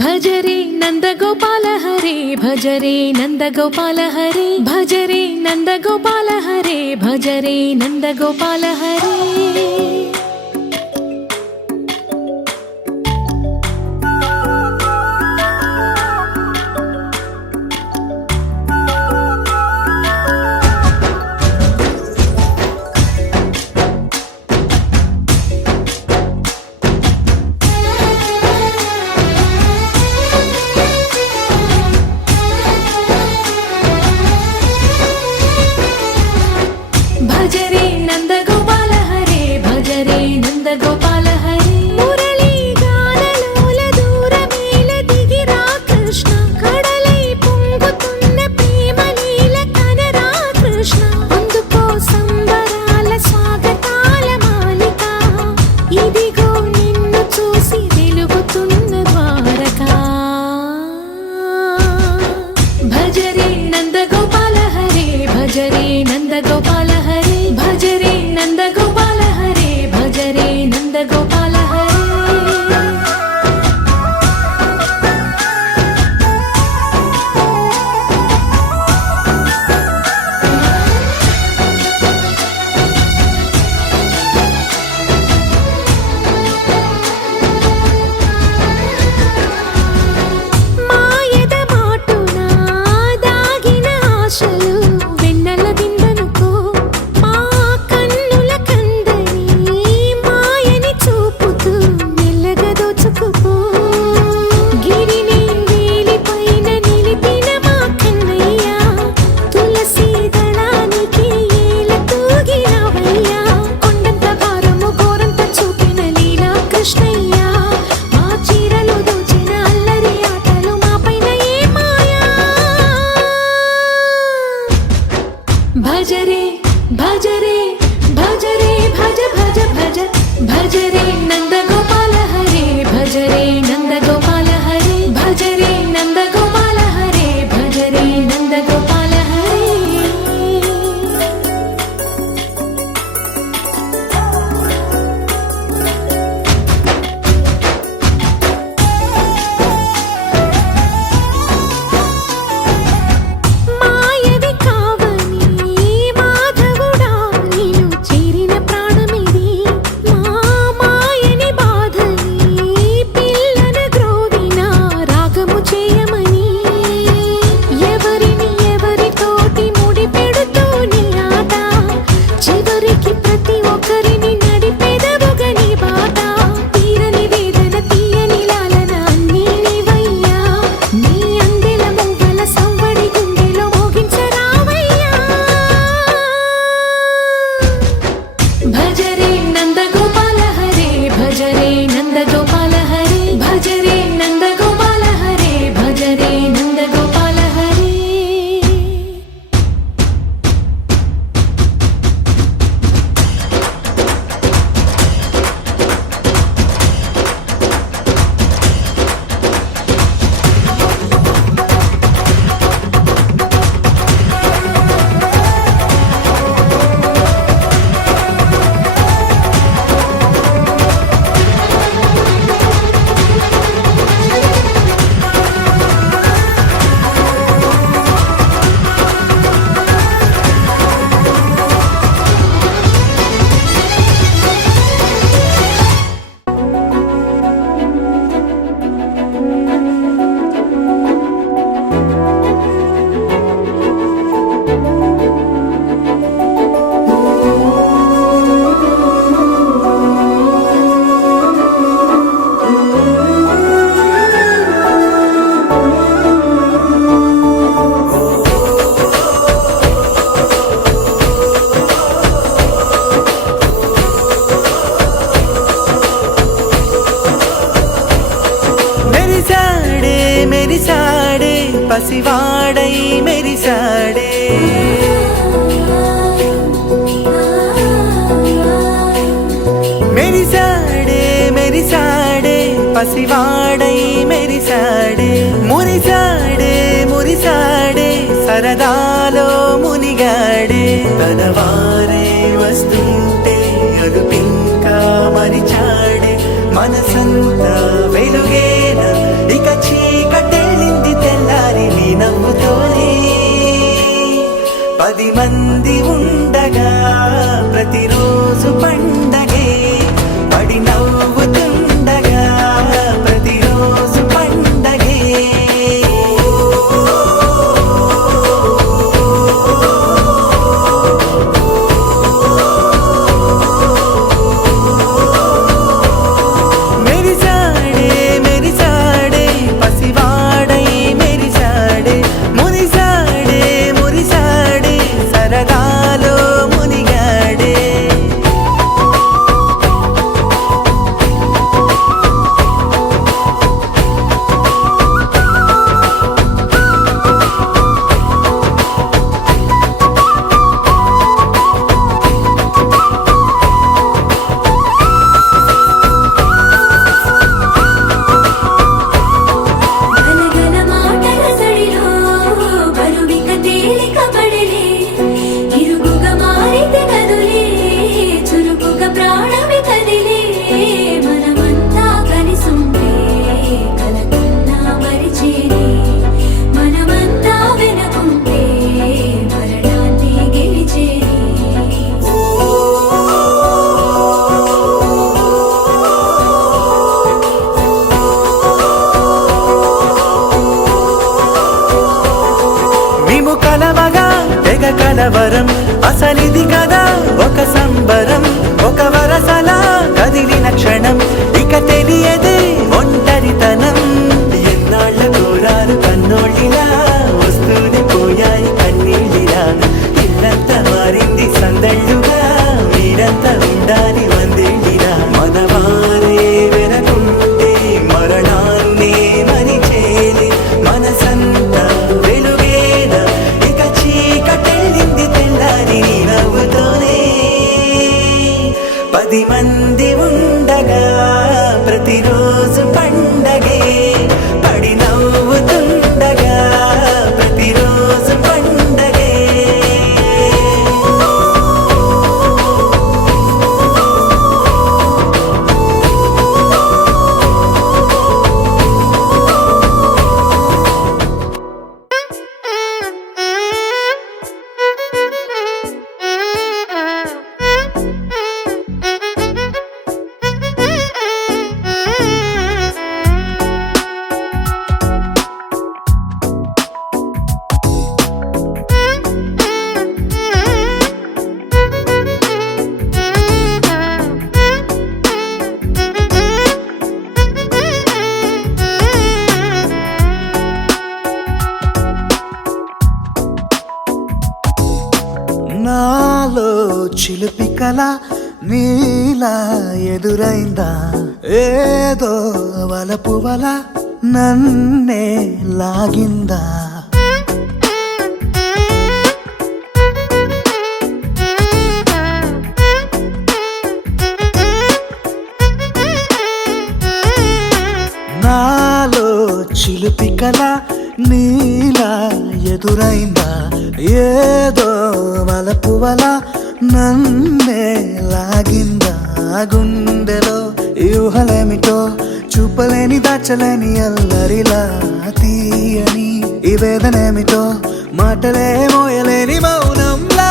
भजरे नंदगोपाल हरे भजरे नंदगोपाल हरे भजरे नंदगोपाल हरे भजरे नंदगोपाल हरे भजरे नंदगोपाल हरे మెరిసాడే పసివాడై మెరిసాడే మెరిసాడే మెరిసాడే పసివాడై మెరిసాడే మురిసాడే మురిసాడే సరదాలో మునిగాడే తన వారే వస్తుంటే అదుపింకా మరిచాడే మనసంతా వెలుగేన ఇక చీకటెళ్ళింది తెల్లారి నీ నవ్వుతోనే 10 మంది ఉండగా ప్రతిరోజు పండగే పడి నవ్వుతుండగా ప్రతిరోజు పండగే మెరిసాడే మెరిసాడే పసివాడై మెరిసాడే మురిసాడే మురిసాడే సరదాలో మునిగాడే గలగల మాటల సడిలో బరువిక తేలిక పడలే ఇరుగుగా మారితే కదులే చురుకుగా ప్రాణమి కదిలే మనమంతా కలిసుంటే కలకన్నా మరిచేనే మనమంతా వెనకుంటే మరణాన్ని గెలిచేనే మేము కలవగా తెగ కలవరం అసలిది కదా ఒక సంబరం ఒక వరసలా కదిలిన క్షణం ఇక తెలియదే ఒంటరితనం ఎన్నాళ్ళ కోరారు కన్నోళ్ళిలా వస్తూనే పోయాయి కన్నీళ్ళిలా ఇల్లంతా మారింది సందళ్ళుగా మీరంతా ఉండాలి వందేళ్ళిలా మనవారే వెనకుంటే మరణాన్నే మరిచేలి మనసంతా వెలుగేన ఇక చీకటెళ్ళింది తెల్లారి నీ నవ్వుతోనే 10 మంది ఉండగా ప్రతిరోజు పండగే పడి నవ్వుతుండగా ప్రతిరోజు పండగే నాలో చిలిపి కల నీలా ఎదురైందా ఏదో వలపు వల నన్నే లాగిందా నాలో చిలిపి కల నీలా ఎదురైందా ఏదో వలపు వల నన్నే లాగిందా గుండెలో ఊహలేమిటో చూపలేని దాచలేని అల్లరిలా తీయని ఈ వేదనేమిటో మాటలే మోయలేని మౌనంలా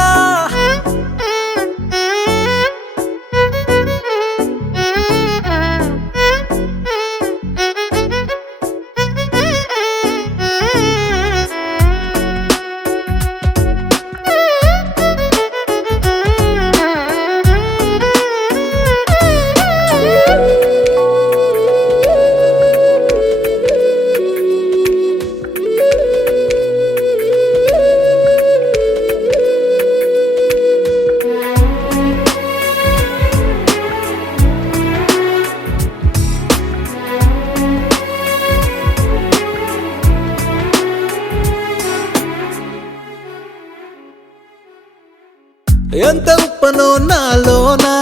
ఎంత ఉప్పనో నాలోనా,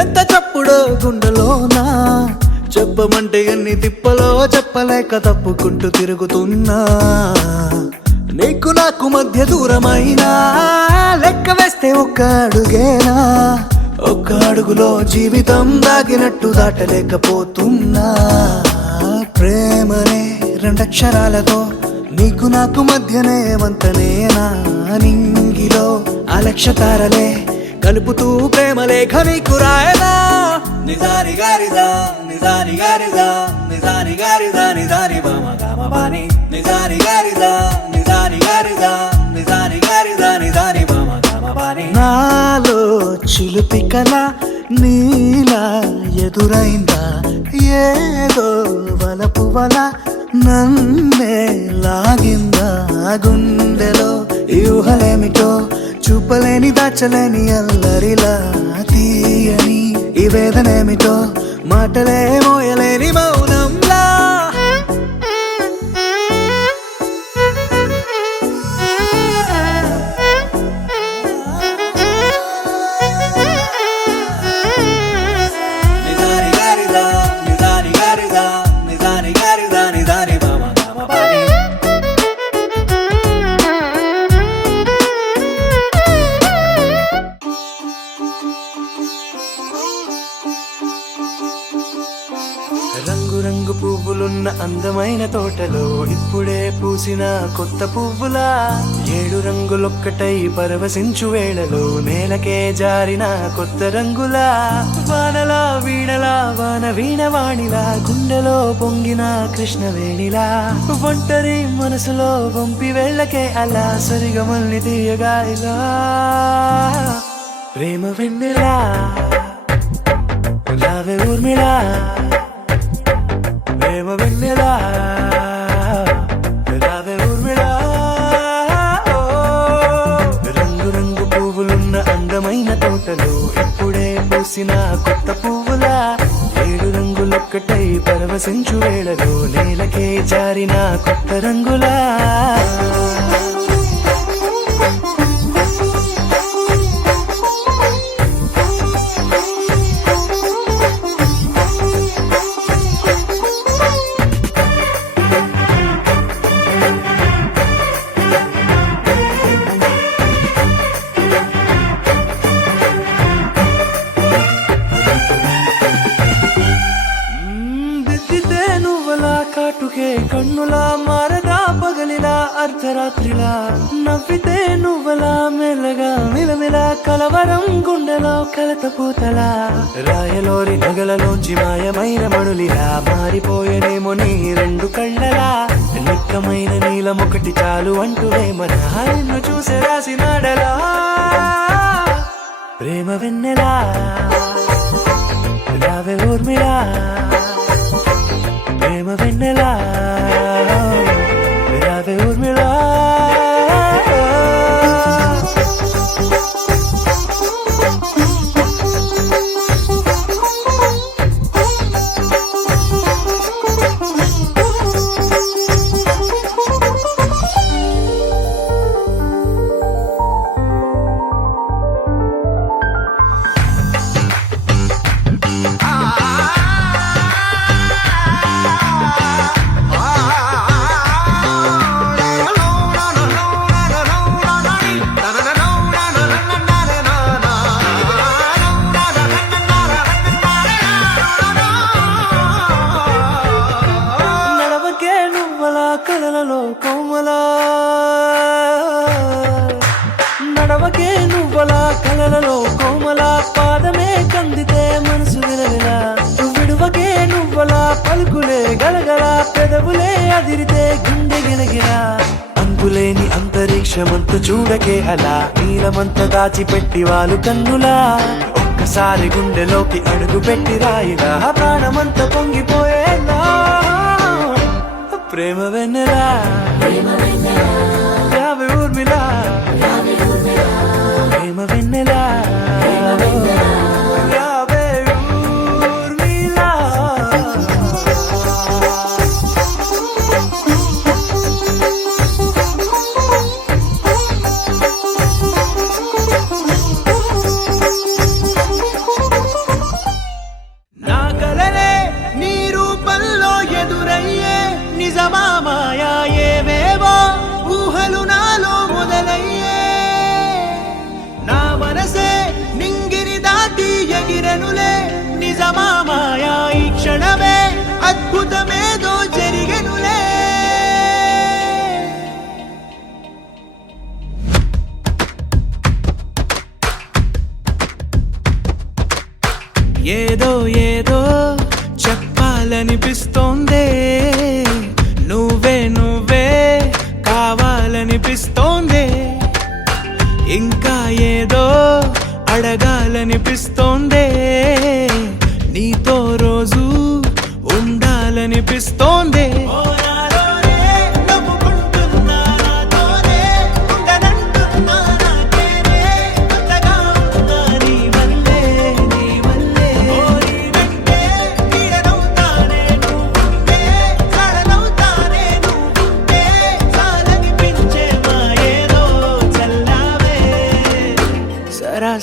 ఎంత చప్పుడో గుండెలోనా, చెప్పమంటే ఎన్ని తిప్పలో చెప్పలేక తప్పుకుంటూ తిరుగుతున్నా. నీకు నాకు మధ్య దూరమైనా లెక్క వేస్తే ఒక్క అడుగేనా, ఒక్క అడుగులో జీవితం దాగినట్టు దాటలేకపోతున్నా. ప్రేమనే రెండక్షరాలతో నీకు నాకు మధ్యనే వంతనేనా, నింగిలో అలక్షతారలే కలుపుతూ ప్రేమ లేఖ నీకు రాయదా. నిజారి గారిదా నిజారి గారిదా నిజారి గారిదా నిజారి బామ గామ బాని, నిజారి గారిదా నిజారి గారిదా నిజారి గారిదా నిజారి బామ గామ బాని. నాలో చిలుపి కల నీలా ఎదురైందా, ఏదో వలపు వల నన్నే లాగిందా. గుండెలో యూహలేమిటో చూపలేని దాచలేని అల్లరిలా, తీయని ఈ వేదనేమిటో మాటలే మోయలేని మౌనంలా. నిజారి గారిదా నిజారి గారిదా నిజారి గారిదా నిజారి బామ గామ బాని. రంగు రంగు పువ్వులున్న అందమైన తోటలో ఇప్పుడే పూసిన కొత్త పువ్వులా, 7 రంగులొక్కటై పరవశించు వేళలో నేలకే జారిన కొత్త రంగులా. వానలా వీణలా వాన వీణవాణిలా గుండెలో పొంగిన కృష్ణవేణిలా, ఒంటరి మనసులో వంపి వెళ్ళకే అలా సరిగమల్ని తీయగా ఇలా. ప్రేమ వెన్నెలా రావే ఊర్మిళా, ప్రేమ వెన్నెలా రావే ఊర్మిళా. రంగు రంగు పువ్వులున్న అందమైన తోటలో ఇప్పుడే పూసిన కొత్త పువ్వులా, 7 రంగులొక్కటై పరవశించు వేళలో నేలకే జారిన కొత్త రంగులా. దిద్దితే నువ్వలా కాటుకే కన్నులా మారగా పగలిలా అర్ధరాత్రిలా, నవ్వితే నువ్వలా మెల్లగా మిలమిలా కలవరం గుండెలో కలత పూతలా, రాయలోరి నగలలోంచి మాయమైన మణులిలా మారిపోయేనేమో నీ 2 కళ్ళలా. నిక్కమైన నీలమొకటి చాలు అంటూ వేమనా నిన్ను చూసే రాసినాడలా. ప్రేమ వెన్నెలా రావే ఊర్మిళా, ప్రేమ వెన్నెలా రావే ఊర్మిళా. కలలలో కోమలా నడవకే నువ్వలా, కలలలో కోమలా పాదమే కందితే మనసు విలవిలా. విడువకే నువ్వలా పలుకులే గలగల, పెదవులే అదిరితే గుండె గిలగిలా. అంతులేని అంతరిక్షమంతు చూడకే అలా, నీలమంత దాచిపెట్టి వాళ్ళు కన్నులా. ఒక్కసారి గుండెలోకి అడుగు పెట్టి రాయిలా, ప్రాణమంత పొంగిపోయేలా. ప్రేమ వెన్నెలా రావే ఊర్మిళా, ప్రేమ వెన్నెలా రావే ఊర్మిళా.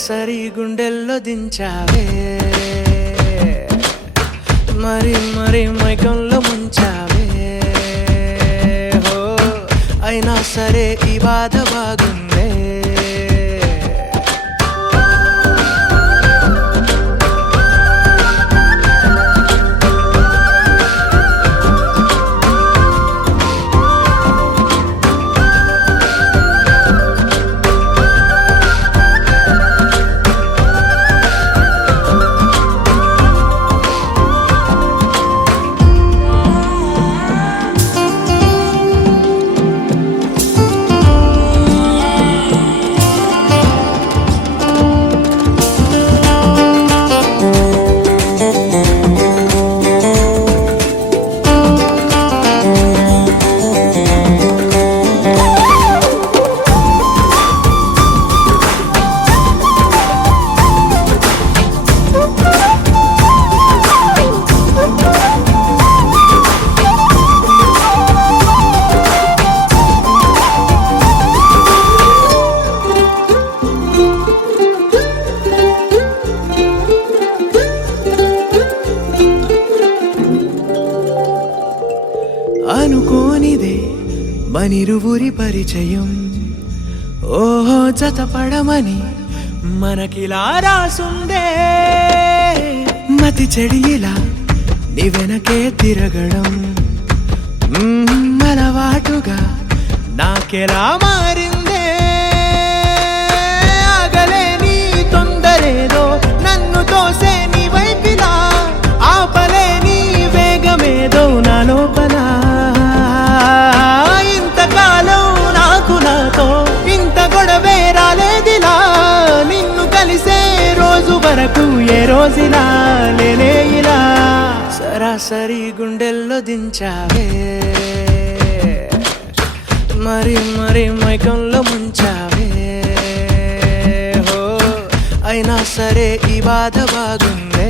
సరాసరి గుండెల్లో దించావే, మరి మరి మైకంలో ముంచావే. హో అయినా సరే ఈ బాధ బాగుందే. అనుకోనిదే మనిరువురి పరిచయం, ఓహో జతపడమని మనకిలా రాసుందే. మతి చెడిలా నీ వెనకే తిరగడం అలవాటుగా నాకెలా మారిందే. ఆగలేని తొందరేదో నన్ను తోసే నీ వైపిలా, ఆపలేని వేగమేదో నా లోపల. ఇంతకాలం నాకు నాతో ఇంత గొడవే రాలేదిలా, నిన్ను కలిసే రోజు వరకు ఏ రోజులా లేనే ఇలా. సరాసరి గుండెల్లో దించావే, మరి మరి మైకంలో ముంచావే. హో అయినా సరే ఈ బాధ బాగుందే.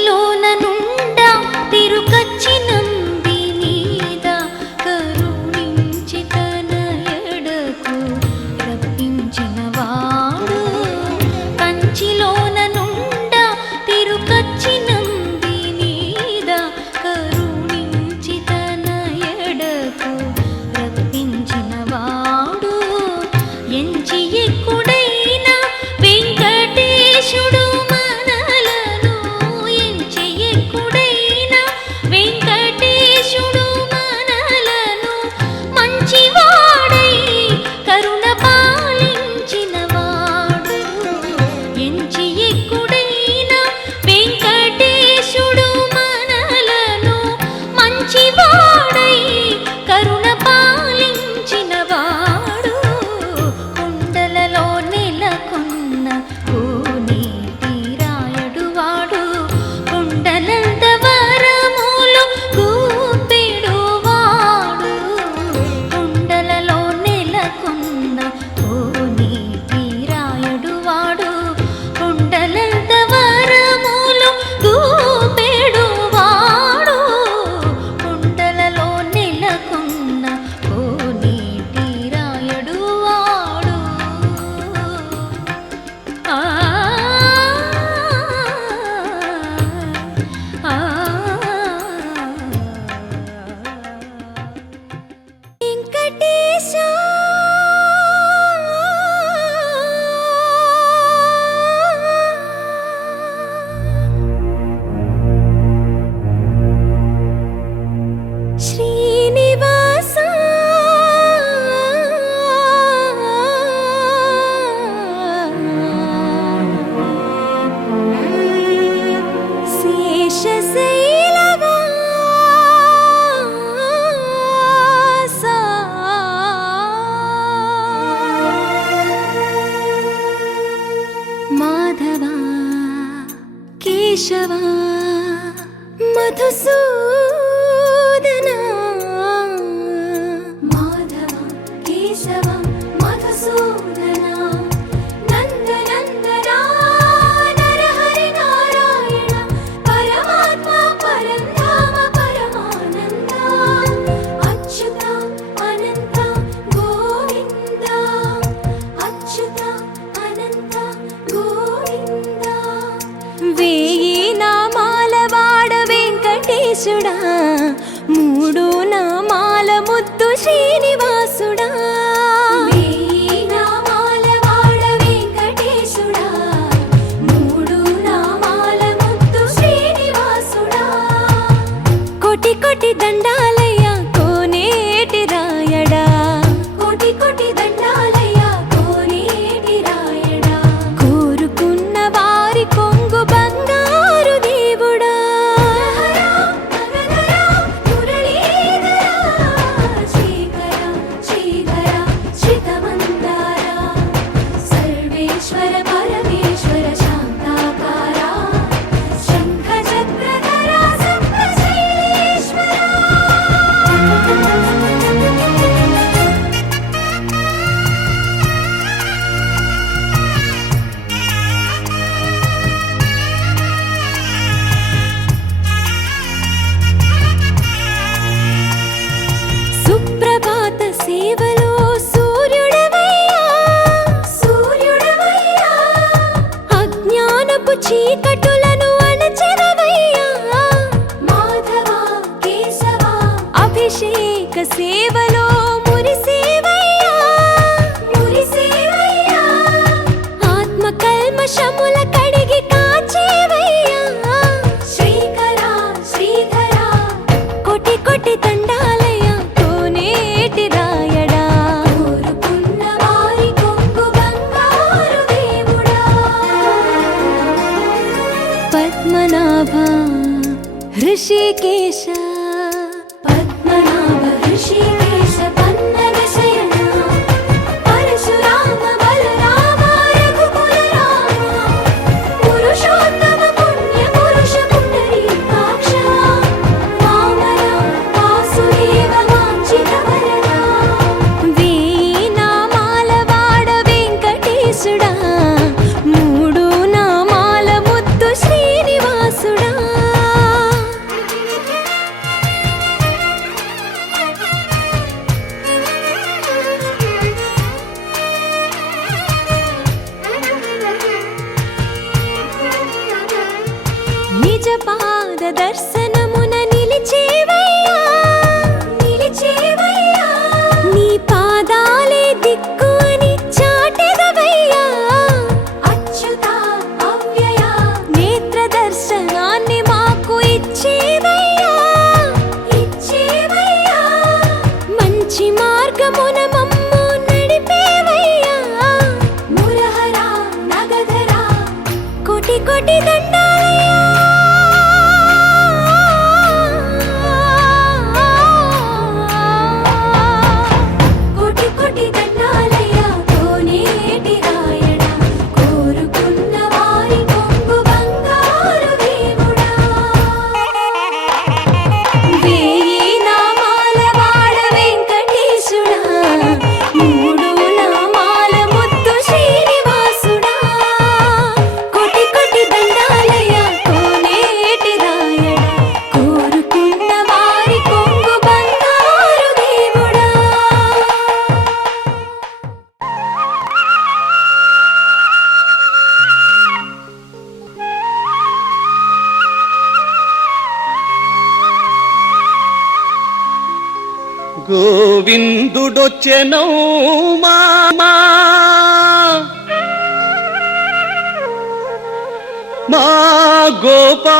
కంచిలోన నుండా తిరుకచ్చి నంది మీద కరుణించి తన ఎడకు రప్పించిన వాడు కంచిలోన నుండా తిరుకచ్చి నంది మీద కరుణించి తన ఎడకు రప్పించిన వాడు ఎంచి ఎక్కుడైన వెంకటేశుడు మనలను ఎంచి ఎక్కుడైన వెంకటేశుడు మనలను మంచివాడై కరుణ పాలించిన వాడు ఎంచి ఎక్కుడైన వెంకటేశుడు మనలను మంచివాడై కరుణ పాలించిన వాడు కుండలలో నెలకొన్న కోనేటి రాయడు వాడు కుండలంత వరములు కూపెడు వాడు కుండలలో నెలకొన్న కోనేటి రాయడు వాడు కుండలంత వరములు కూపెడు వాడు కుండలలో నెలకొన్న కోనేటి రాయడు వాడు ఆ వెంకటేశ శ్రీనివాస శేషశైలవాస మాధవ కేశవ మధుసూదన మాధవ కేశవ మధుసూదన నందనందన నరహరి నారాయణ పరమాత్మ పరంధామ పరమానంద అచ్యుత అనంత గోవింద అచ్యుత అనంత గోవింద వేయి నామాల వాడ వెంకటేశుడా మూడు నామాల ముద్దు శ్రీనివాసుడా వేయి నామాల వాడ వెంకటేశుడా మూడు నామాల ముద్దు శ్రీనివాసుడా కోటి కోటి దండాలయ్య కోనేటి రాయడా కోటి కోటి దండాలయ్య కోనేటి రాయడా కోరుకున్న వారి కొంగు బంగారు దేవుడా శ్రీకర శ్రీధర శ్రితమందార సర్వేశ్వర పరమేశ్వర శాంతాకార శంఖ చక్రధర సప్తశైలేశ్వర సుప్రభాత సేవలో సూర్యుడవయ్యా సూర్యుడవయ్యా అజ్ఞానపు చీకటులను అణచెదవయ్యా మాధవ కేశవ అభిషేక సేవలో మురిసేవయ్యా మురిసేవయ్యా ఆత్మ కల్మషముల కడిగి కాచేవయ్యా శ్రీకర శ్రీధర కోటి కోటి దండాలయ కోనేటి రాయడా కోరుకున్న వారి కొంగు బంగారు దేవుడా పద్మనాభ హృషికేశ పద్మనాభ హృషికేశ పన్నగ శయన పరశురామ బలరామ రఘుకుల రామ పురుషోత్తమ పుణ్య పురుష పుండరీకాక్ష వామన వాసుదేవ వాంఛిత వరద వేయి నామాల వాడ వెంకటేశుడా మూడు నామాల ముద్దు శ్రీనివాసుడా దర్శనమున నిలిచేవయ్యా నిలిచేవయ్యా నీ పాదాలే దిక్కు అని చాటెదవయ్యా అచ్యుత అవ్యయ నేత్ర దర్శనాన్ని మాకు ఇచ్చేవయ్యా ఇచ్చేవయ్యా మంచి మార్గమున మమ్ము నడిపేవయ్యా మురహర నగధర కోటి కోటి దండాలయ్యా కోటి కోటి దండాలయ్యా కోనేటి రాయణ కోరుకున్న వారి కొంగు బంగారు దేవుడా వేయి నామాల వాడ వెంకటేశుడా మూడు నామాల ముద్దు శ్రీనివాసుడా కోటి కోటి దండాలయ్యా కోనేటి రాయణ కోరుకున్న వారి కొంగు బంగారు దేవుడా గోవిందుడొచ్చెనౌమా మా గోపాలుడొచ్చెనౌమా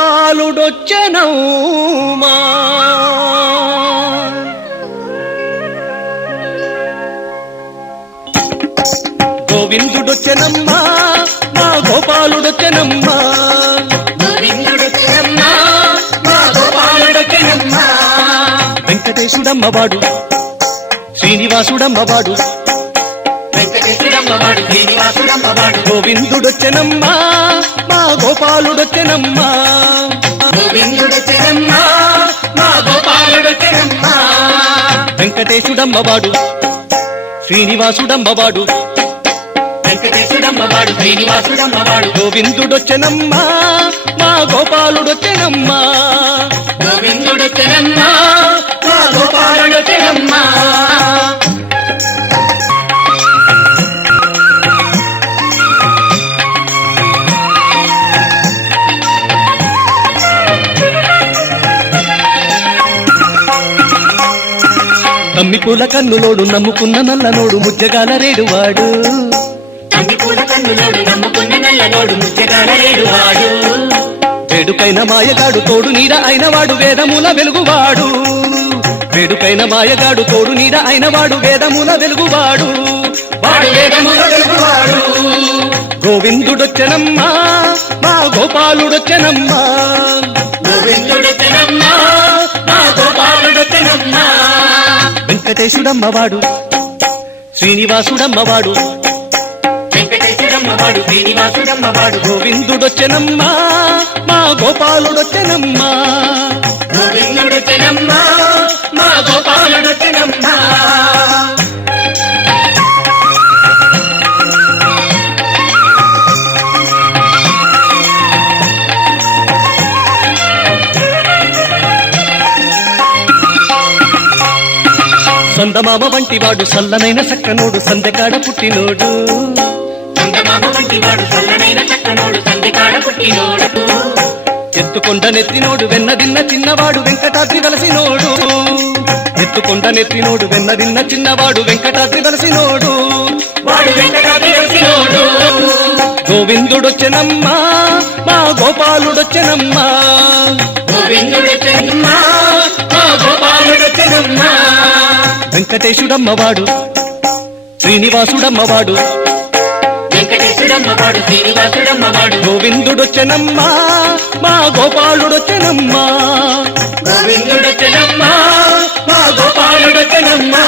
గోవిందుడొచ్చెనమ్మా మా గోపాలుడొచ్చెనమ్మా గోవిందుడొచ్చెనమ్మా మా గోపాలుడొచ్చెనమ్మా వెంకటేశుడమ్మవాడు శ్రీనివాసుడమ్మవాడు వెంకటేశుడమ్మవాడు శ్రీనివాసుడమ్మవాడు గోవిందుడొచ్చెనమ్మా మా గోపాలుడొచ్చెనమ్మా గోవిందుడొచ్చెనమ్మా మా గోపాలుడొచ్చెనమ్మా వెంకటేశుడమ్మవాడు శ్రీనివాసుడమ్మవాడు వెంకటేశుడమ్మవాడు శ్రీనివాసుడమ్మవాడు గోవిందుడొచ్చెనమ్మా మా గోపాలుడొచ్చెనమ్మా గోవిందుడొచ్చెనమ్మా మా గోపాలుడొచ్చెనమ్మా తమ్మిపూల కన్నులోడు నమ్ముకున్న నల్లనోడు ముజ్జగాల రేడువాడు తమ్మిపూల కన్నులోడు నమ్ముకున్న నల్లనోడు ముజ్జగాల రేడువాడు వేడుకైన మాయగాడు తోడు నీడ అయినవాడు వేదముల వెలుగువాడు వేడుకైన మాయగాడు తోడు నీడ అయినవాడు వేదముల వెలుగువాడు వాడు వేదముల వెలుగువాడు గోవిందుడొచ్చెనమ్మా మా గోపాలుడొచ్చెనమ్మా గోవిందుడొచ్చెనమ్మా మా గోపాలుడొచ్చెనమ్మా వెంకటేశుడమ్మవాడు శ్రీనివాసుడమ్మవాడు వెంకటేశుడమ్మవాడు శ్రీనివాసుడమ్మవాడు గోవిందుడొచ్చెనమ్మా మా గోపాలుడొచ్చెనమ్మా గోవిందుడొచ్చెనమ్మా మా గోపాలుడొచ్చెనమ్మా సందమామ వంటివాడు సల్లనైన చక్కనోడు సందెకాడ పుట్టినోడు సందమామ వంటివాడు సల్లనైన చక్కనోడు సందెకాడ పుట్టినోడు ఎత్తుకొండ నెత్తినోడు వెన్నదిన్న చిన్నవాడు వెంకటాద్రి వలసినోడు ఎత్తుకొండ నెత్తినోడు వెన్నదిన్న చిన్నవాడు వెంకటాద్రి వలసినోడు వాడు వెంకటాద్రి వలసినోడు గోవిందుడొచ్చెనమ్మా మా గోపాలుడొచ్చెనమ్మా గోవిందుడొచ్చెనమ్మా మా గోపాలుడొచ్చెనమ్మా వెంకటేశుడమ్మవాడు శ్రీనివాసుడమ్మవాడు వెంకటేశుడమ్మవాడు శ్రీనివాసుడమ్మవాడు గోవిందుడొచ్చెనమ్మా మా గోపాలుడొచ్చెనమ్మా గోవిందుడొచ్చెనమ్మా మా గోపాలుడొచ్చెనమ్మా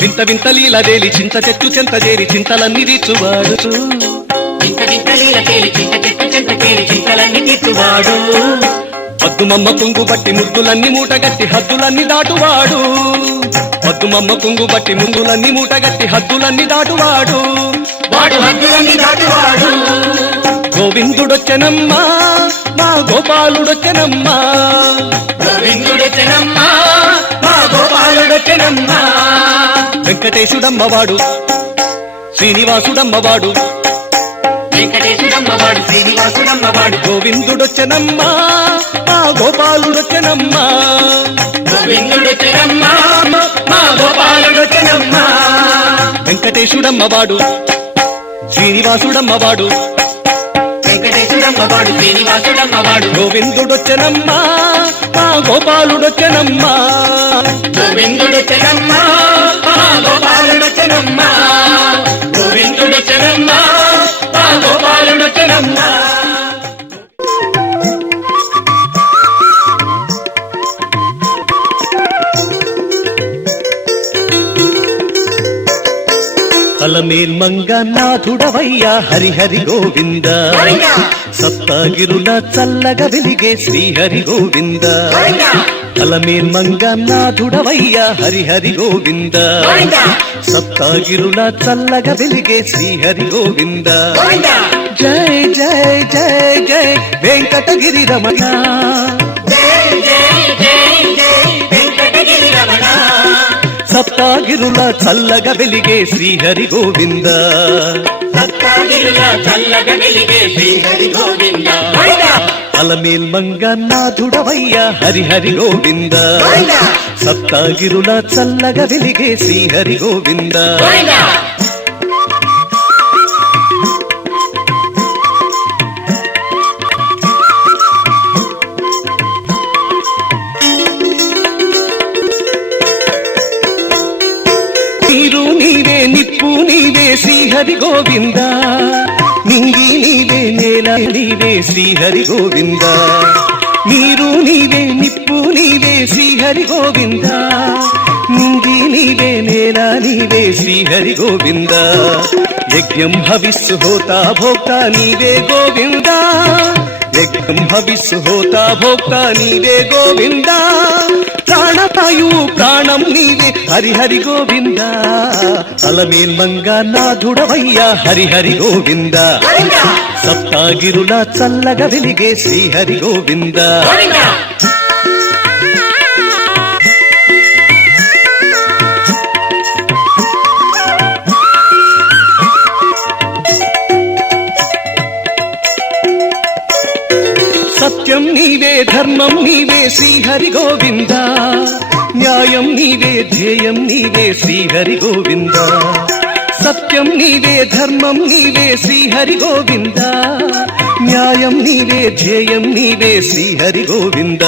వింత వింత లీలవేలి చింత చెట్టు చెంత చేరి చింతలన్నీ తీర్చువాడు వింత వింత లీలవేలి చింత చెట్టు చెంత చేరి చింతలన్నీ తీర్చువాడు పద్దుమమ్మ కుంగు బట్టి ముద్దులన్నీ మూటగట్టి హద్దులన్నీ దాటువాడు పద్దుమమ్మ కుంగు బట్టి ముందులన్నీ మూటగట్టి హద్దులన్నీ దాటువాడు వాడు హద్దులన్నీ దాటువాడు గోవిందుడొచ్చెనమ్మా మా గోపాలుడొచ్చెనమ్మా వచ్చనమ్మా వెంకటేశుడమ్మవాడు శ్రీనివాసుడమ్మవాడు వెంకటేశుడమ్మవాడు శ్రీనివాసుడమ్మవాడు గోవిందుడొచ్చనమ్మా మా గోపాలుడొచ్చనమ్మా గోవిందుడొచ్చనమ్మా మా గోపాలుడొచ్చనమ్మా వెంకటేశుడమ్మవాడు శ్రీనివాసుడమ్మవాడు వెంకటేశుడమ్మవాడు శ్రీనివాసుడమ్మవాడు గోవిందుడొచ్చనమ్మా మా గోపాలుడొచ్చనమ్మా గోవిందుడొచ్చనమ్మా మా గోపాలుడొచ్చనమ్మా గోవిందుడొచ్చనమ్మా మా గోపాలుడొచ్చనమ్మా అలమేల్ మంగనాథుడవయ్యా హరిహరి గోవింద సప్తగిరుల చల్లగ వెలిగే శ్రీహరి గోవింద అలమేల్ మంగనాథుడవయ్యా హరిహరి గోవింద సప్తగిరుల చల్లగ వెలిగే శ్రీహరి గోవింద జయ జయ జయ జయ వెంకటగిరి రమణ సప్తగిరుల చల్లగ వెలిగే శ్రీహరి గోవింద సప్తగిరుల చల్లగ వెలిగే శ్రీహరి గోవింద అలమేల్ మంగనాథుడవయ్యా హరిహరి గోవింద సప్తగిరుల చల్లగ వెలిగే శ్రీహరి గోవింద నీరు నీవే నిప్పు నీవే శ్రీహరి గోవింద నింగి నీవే నేల నీవే శ్రీహరి గోవింద నీరు నీవే నిప్పు నీవే శ్రీహరి గోవింద నింగి నీవే నేల నీవే శ్రీహరి గోవింద యజ్ఞం హవిస్సు హోతా భోక్తా నీవే గోవింద యజ్ఞం హవిస్సు హోతా భోక్తా నీవే గోవింద ప్రాణవాయువు ప్రాణం నీవే హరిహరి గోవింద అలమేల్ మంగనాథుడవయ్యా హరిహరి గోవింద సప్తగిరుల చల్లగ వెలిగే శ్రీహరి గోవింద సత్యం నీవే ధర్మం నీవే శ్రీహరి గోవింద న్యాయం నీవే ధ్యేయం నీవే శ్రీహరి గోవింద సత్యం నీవే ధర్మం నీవే శ్రీహరి గోవింద న్యాయం నీవే ధ్యేయం నీవే శ్రీహరి గోవింద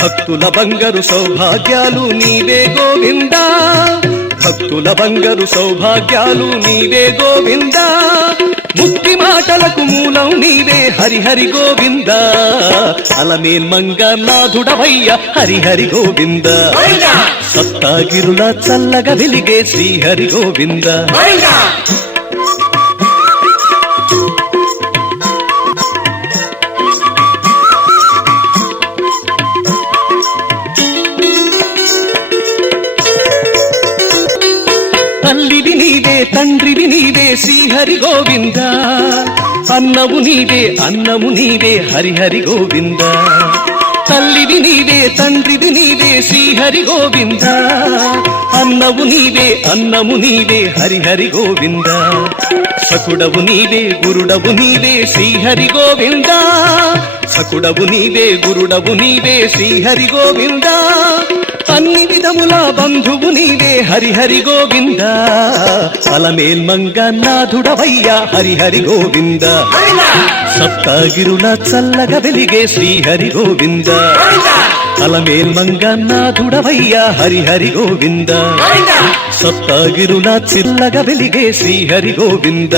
భక్తుల బంగారు సౌభాగ్యాలు నీవే గోవింద భక్తుల బంగారు సౌభాగ్యాలు నీవే గోవింద ముక్తి మాటలకు మూలం నీవే హరిహరి గోవింద అలమేల్ మంగనాథుడవయ్య హరిహరి గోవింద సప్తగిరుల చల్లగ వెలిగే శ్రీహరి గోవింద తల్లివి నీవే తండ్రివి నీవే శ్రీహరి గోవింద అన్నవు నీవే అన్నము నీవే హరిహరి గోవింద తల్లివి నీవే తండ్రివి నీవే శ్రీహరి గోవింద అన్నవు నీవే అన్నము నీవే హరిహరి గోవింద సకుడవు నీవే గురుడవు నీవే శ్రీహరి గోవింద సకుడవు నీవే గురుడవు నీవే శ్రీహరి గోవింద అన్ని విధముల బంధువు నీవే హరిహరి గోవింద అలమేల్ మంగనాథుడవయ్యా హరిహరి గోవింద సప్తగిరుల చల్లగ వెలిగే శ్రీహరి గోవింద అలమేల్ మంగనాథుడవయ్యా హరిహరి గోవింద సప్తగిరుల చల్లగ వెలిగే శ్రీహరి గోవింద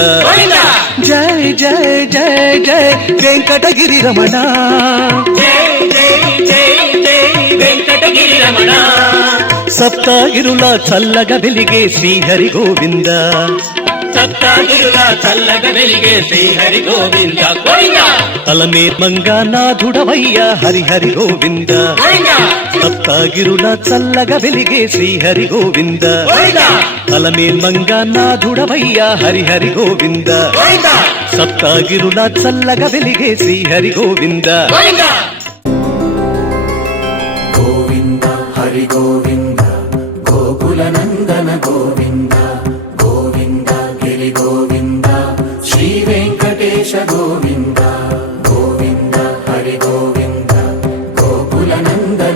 జయ జయ జయ జయ వెంకటగిరి రమణ వెంకటగిరి రమణ సప్తగిరుల చల్లగ వెలిగే శ్రీహరి గోవింద సప్తగిరుల చల్లగ వెలిగే శ్రీహరి గోవింద అలమేల్ మంగనాథుడవయ్యా హరిహరి గోవింద సప్తగిరుల చల్లగ వెలిగే శ్రీహరి గోవింద అలమేల్ మంగనాథుడవయ్యా హరిహరి గోవింద సప్తగిరుల చల్లగ వెలిగే శ్రీహరి గోవింద గోవింద హరి గోవింద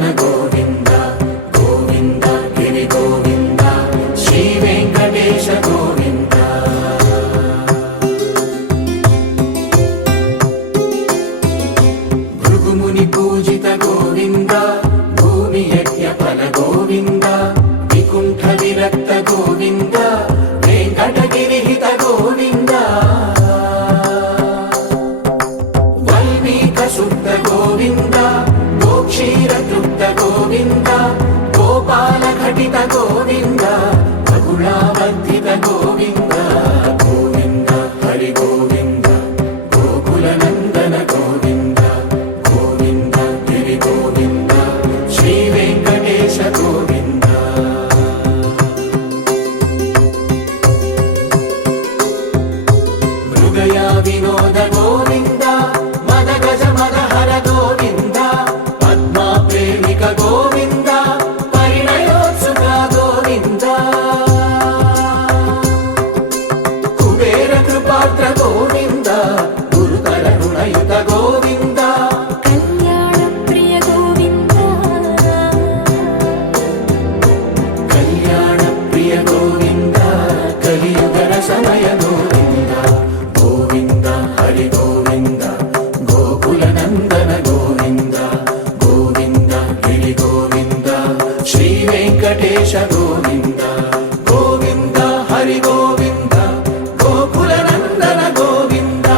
నందన గోవింద గోవింద గిరి గోవింద శ్రీ వెంకటేశ గోవింద భృగుముని పూజిత గోవింద భూమి యజ్ఞ ఫల గోవింద వికుంఠ విరక్త గోవింద వెంకటగిరిహిత గోవింద వల్మీక శుద్ధ గోవింద గోక్షీర తృప్త గోవింద గోపాల ఘటిత గోవింద బహుళావర్ధిత గోవింద గోవింద హరి గోవింద గోకుల నందన గోవింద గోవింద గిరి గోవింద శ్రీ వెంకటేశ గోవింద మృగయా వినోద గోవింద మద గజ మదహర గోవింద పద్మా ప్రేమిక గోవింద పరిణయోత్సుక గోవింద కుబేర కృపాత్ర గోవింద గురుతర రుణయుత గోవింద కళ్యాణ ప్రియ గోవింద కళ్యాణ ప్రియ గోవింద కలియుగర సమయ గోవింద గోవింద హరి గోవింద గోకుల నందన గోవింద గోవింద గిరి గోవింద శ్రీ వెంకటేశ గోవింద గోవింద హరి గోవింద గోకుల నందన గోవింద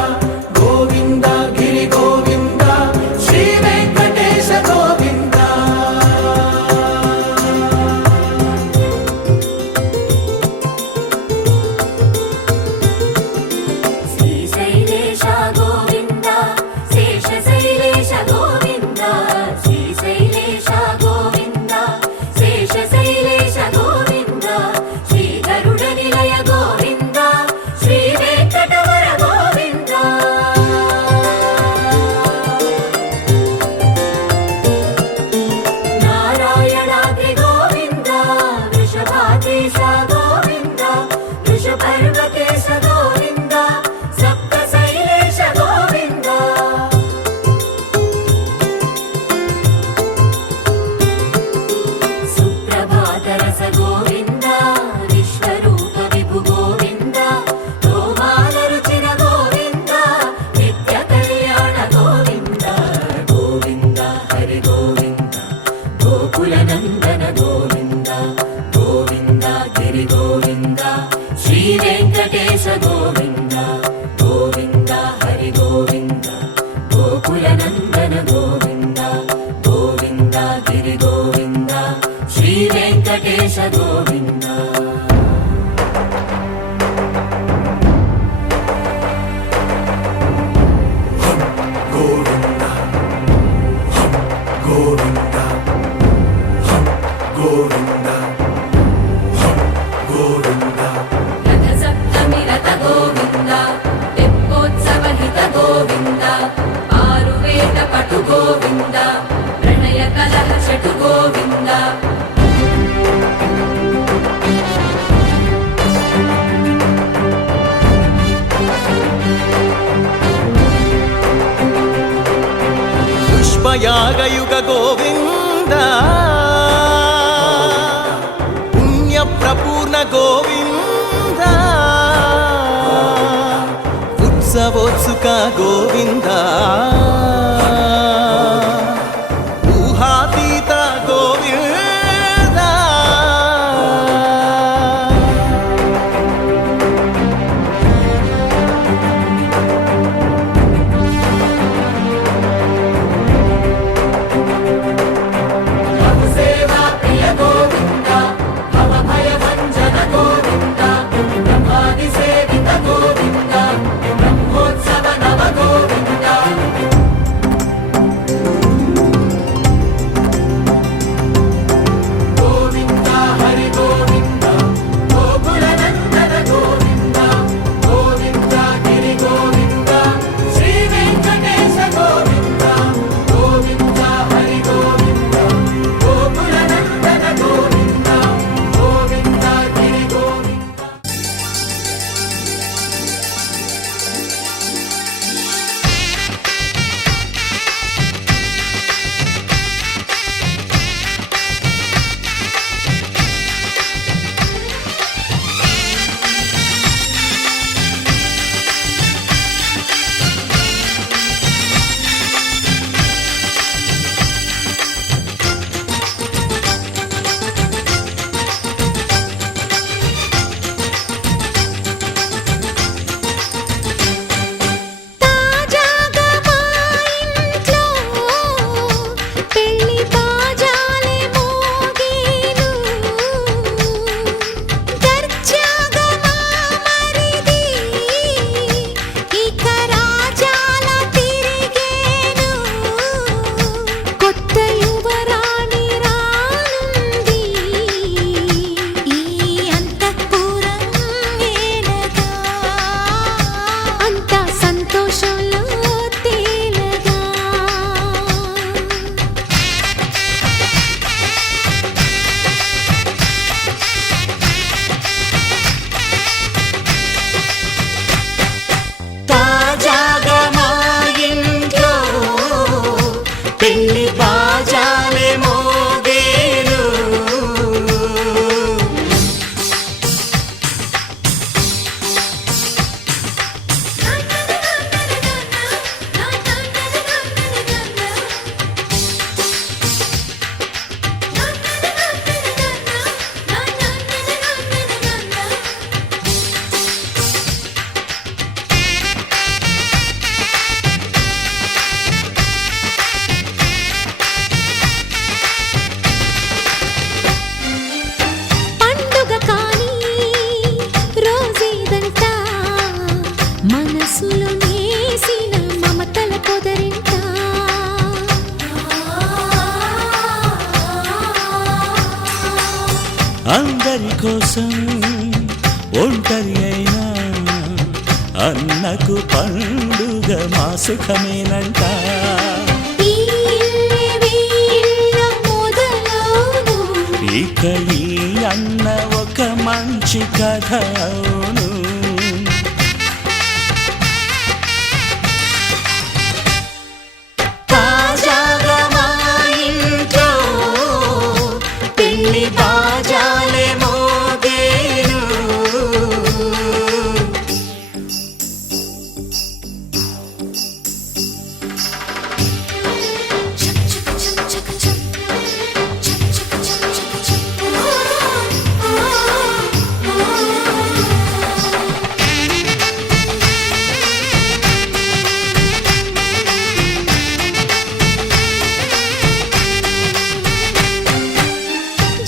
గోవింద గిరి గోవింద శ్రీ వెంకటేశ గోవింద శ్రీశైలేశ గోవింద శేషశైలేశ గోవింద శ్రీశైలేశ గోవింద శేషశైలేశ గోవింద శ్రీ గరుడ నిలయ గోవింద శ్రీ వెంకటవర గోవింద నారాయణాద్రి గోవింద వృషభాద్రీశ గోవింద వృషపర్వతేశ గోవింద సప్త శైలేశ గోవింద సుప్రభాతరస గోవింద విశ్వరూప విభు గోవింద గోమాల రుచిర గోవింద నిత్య కళ్యాణ గోవింద గోవింద హరి గోవింద గోకుల నందన గోవింద గోవింద గిరి గోవింద శ్రీ వెంకటేశ గోవింద గోవింద హరి గోవింద గోకుల నందన గోవింద గోవింద గిరి గోవింద శ్రీ వెంకటేశ గోవింద గోవింద గోవింద గోవింద గోవింద రథ సప్తమి రథ గోవింద తెప్పోత్సవ హిత గోవింద ఆరువేద పటు గోవింద ప్రణయ కలహ షటు గోవింద పుష్పయాగయుగ గోవింద పుణ్య ప్రపూర్ణ గోవింద ఉత్సవోత్సుక గోవింద ఊహాతీత గోవింద సేవా ప్రియ గోవింద భవ భయ భంజన గోవింద బ్రహ్మాది సేవిత గోవింద బ్రహ్మోత్సవ నవ గోవింద పెళ్లి బాజాలే మోగేను. పండుగ కాని రోజేదంట మనసులో నేసిన మమతల పొదరింట అందరి కోసం ఒంటరి అయినా అన్నకు పండుగ మా సుఖమేనంట. ఈ వీళ్ళ మొదలవును ఇక ఈ అన్న ఒక మంచి కథ అవును. తాజాగా మా ఇంట్లో పెళ్లి బాజాలే మోగేను.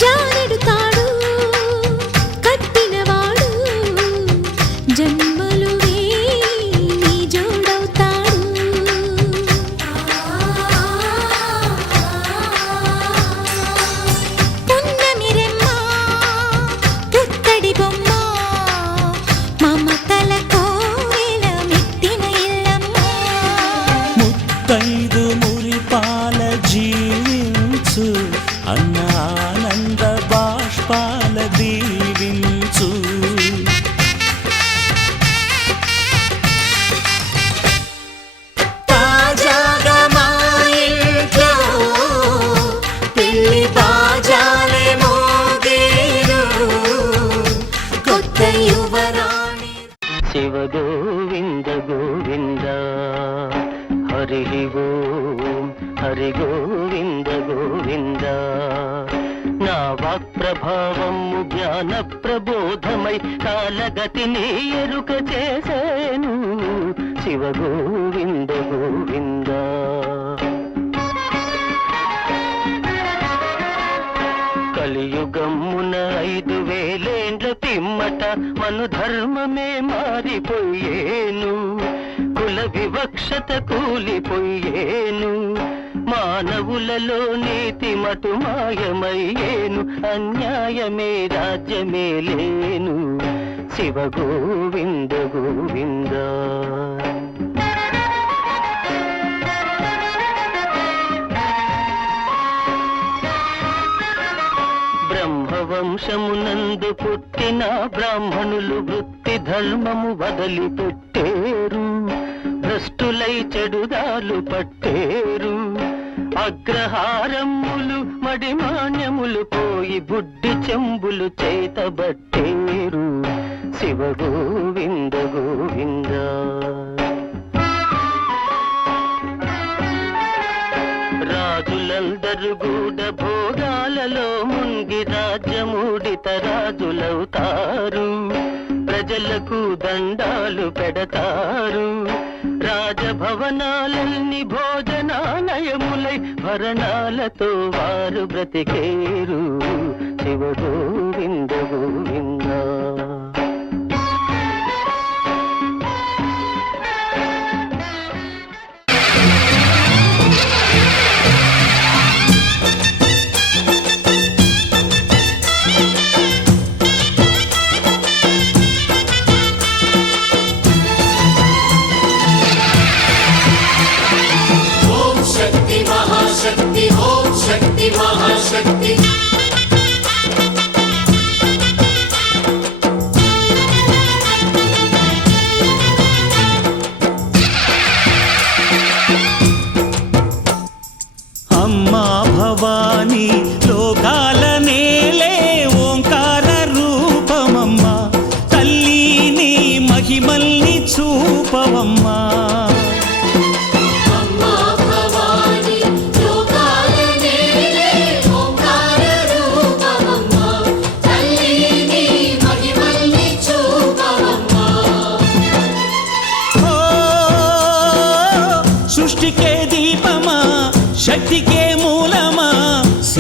జానెడు తాడు కట్టినవాడు జన్మలు నీ జోడవుతాడు. పున్నమిరెమ్మ పుత్తడి బొమ్మ మమతల కోవెల మెట్టిన ఇల్లమ్మ. ముత్తైదు మురిపాల జీవించు అన్న ఆనంద బాష్పాల దీవించు. తాజాగా మా ఇంట్లో పెళ్లి బాజాలే మోగేను. కొత్త యువరాణి శివ గోవింద గోవింద హరి ఓం హరి గోవింద గోవింద. నా వాక్ ప్రభావము జ్ఞాన ప్రబోధమై కాలగతిని ఎరుక చేసేను. శివ గోవింద గోవింద. కలియుగమ్మున 5000 పిమ్మట మను ధర్మమే మారిపోయేను. కుల వివక్షత కూలిపోయేను. మానవులలో నీతి మటు మాయమయ్యేను. అన్యాయమే రాజ్యమే లేను. శివ గోవింద గోవింద. బ్రహ్మవంశమునందు పుట్టిన బ్రాహ్మణులు వృత్తి ధర్మము వదిలిపెట్టేరు. భ్రష్టులై చెడుదాలు పట్టేరు. అగ్రహారములు మడిమాన్యములు పోయి బుడ్డి చెంబులు చేతబట్టేరు. శివ గోవింద గోవింద. రాజులందరూ గూడ భోగాలలో మునిగి రాజ్యమూడిత రాజులవుతారు. ప్రజలకు దండాలు పెడతారు. రాజభవనాలన్నీ భోజనాలయములై భరణాలతో వారు బ్రతికేరు. శివ గోవింద గోవింద.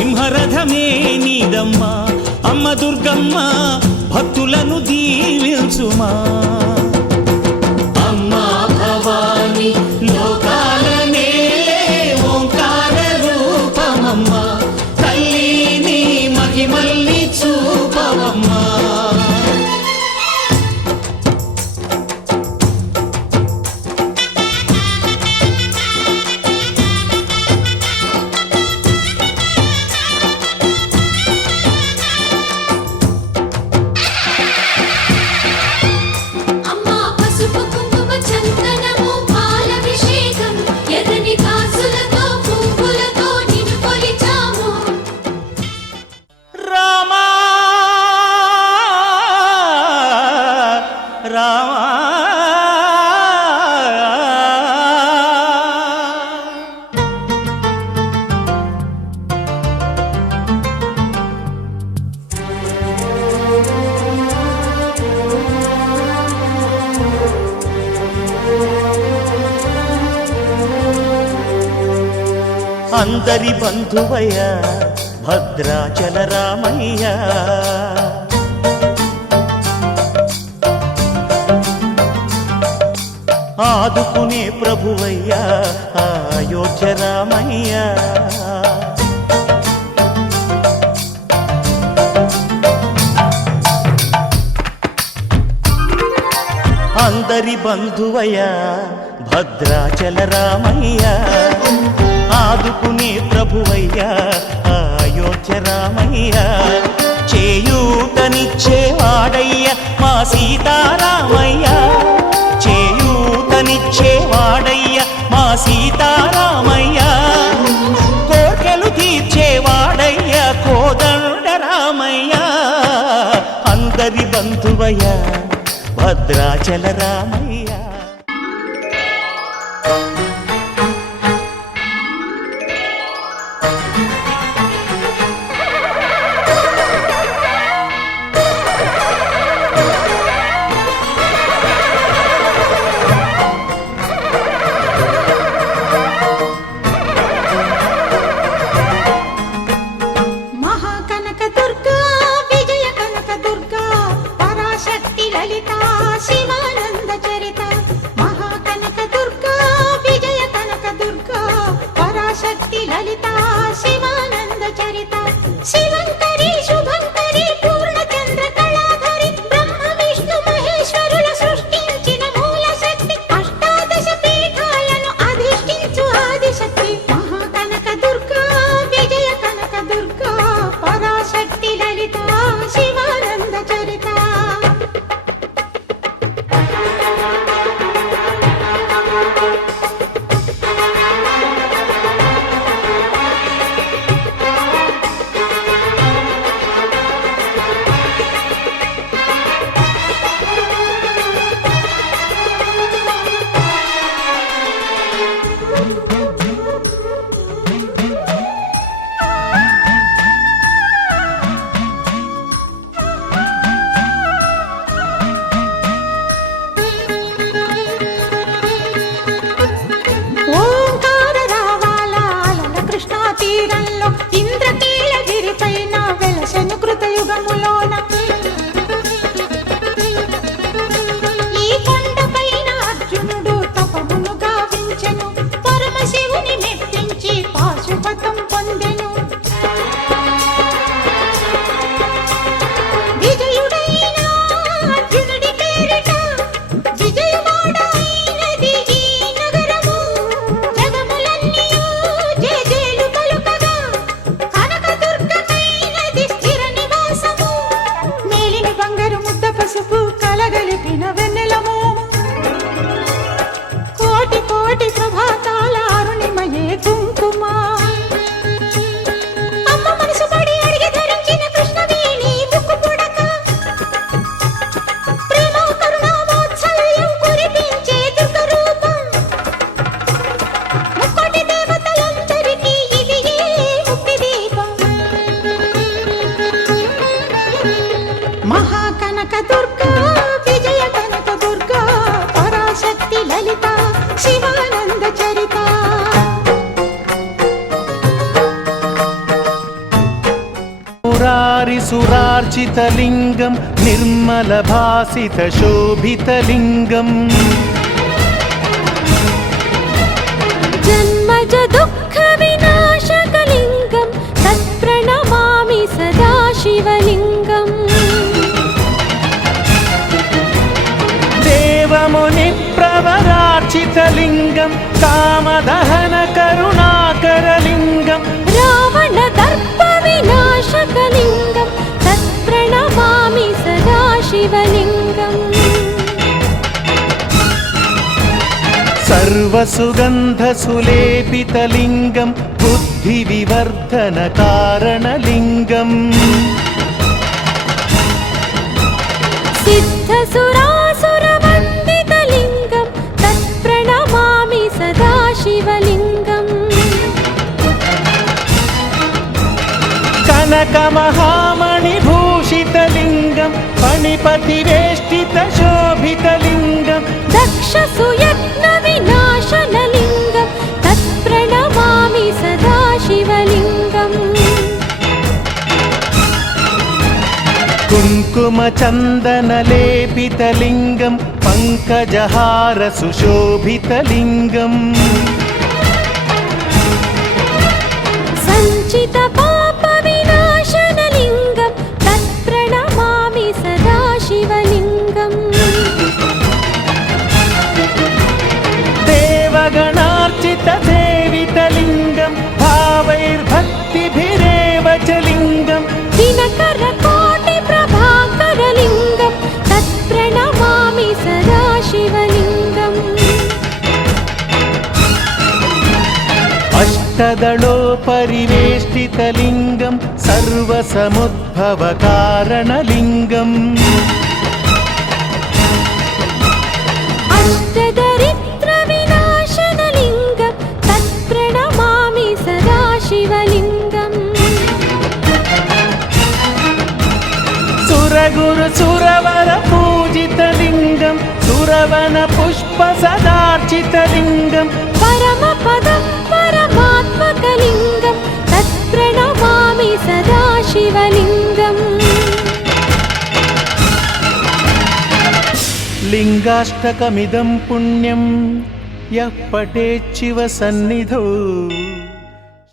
సింహరథమే నీదమ్మా అమ్మ దుర్గమ్మ భక్తులను దీవించుమా అమ్మా భవాని లోకాల నేలే ఓంకార రూపమమ్మా తల్లి నీ మహిమల్ని చూపవమ్మా అమ్మా పసుపు కుంకుమ చందనము పాలభిషేకం ఎర్రని కాసులతో పువ్వులతో నిన్ను కొలిచాము రామా రామా అందరి బంధువయ్య భద్రాచల రామయ్య ఆదుకునే ప్రభువయ్య అయోధ్య రామయ్య అందరి బంధువయ్య భద్రాచల రామయ్య ఆదుకునే ప్రభువయ్య అయోధ్య రామయ్య చేయూతనిచ్చేవాడయ్య మా సీతారామయ్య చేయూతనిచ్చేవాడయ్య మా సీతారామయ్య కోర్కెలు తీర్చేవాడయ్య కోదండ రామయ్య అందరి బంధువయ్య భద్రాచల రామయ్య మహాకనక దుర్గా విజయ కనక దుర్గా పరాశక్తి లలిత శివానంద చరిత मुरारिसुरार्चितलिङ्गं निर्मलभासितशोभितलिङ्गम् जन्मज दुःखविनाशकलिङ्गं तत्प्रणमामि सदा शिवलिङ्गम् देवमुनिप्रवरार्चितलिङ्गं कामदहनकरुणाकरलिङ्गं रावणदर्पविनाशकलिङ्गं तत्प्रणमामि सदा शिवलिङ्गम् सर्वसुगन्धसुलेपितलिङ्गं बुद्धिविवर्धनकारणलिङ्गम् सिद्धसुरासुरवन्दितलिङ्गं तत्प्रणमामि सदा शिवलिङ्गम् कनकमहामणिभूषितलिङ्गं फणिपतिवेष्टितशोभितलिङ्गं दक्षसुयत्नविनाशनलिङ्गं तत्प्रणमामि सदा शिवलिङ्गम् कुङ्कुमचन्दनलेपितलिङ्गं पङ्कजहारसुशोभितलिङ्गम् सञ्चितपापविनाशनलिङ्गं तत्प्रणमामि सदा शिवलिङ्गम् देवगणार्चितसेवितलिङ्गं भावैर्भक्तिभिरेव च लिङ्गम् दिनकरकोटिप्रभाकरलिङ्गं तत्प्रणमामि सदा शिवलिङ्गम् अष्टदलोपरिवेष्टितलिङ्गं सर्वसमुद्भवकारणलिङ्गम् अष्टदरिद्रविनाशनलिङ्गं तत्प्रणमामि सदा शिवलिङ्गम् सुरगुरुसुरवरपूजितलिङ्गं सुरवनपुष्पसदार्चितलिङ्गं परमपदं परमात्मकलिङ्गं तत्प्रणमामि सदा शिवलिङ्गम् लिङ्गाष्टकमिदं पुण्यं यः पठेच्छिव सन्निधौ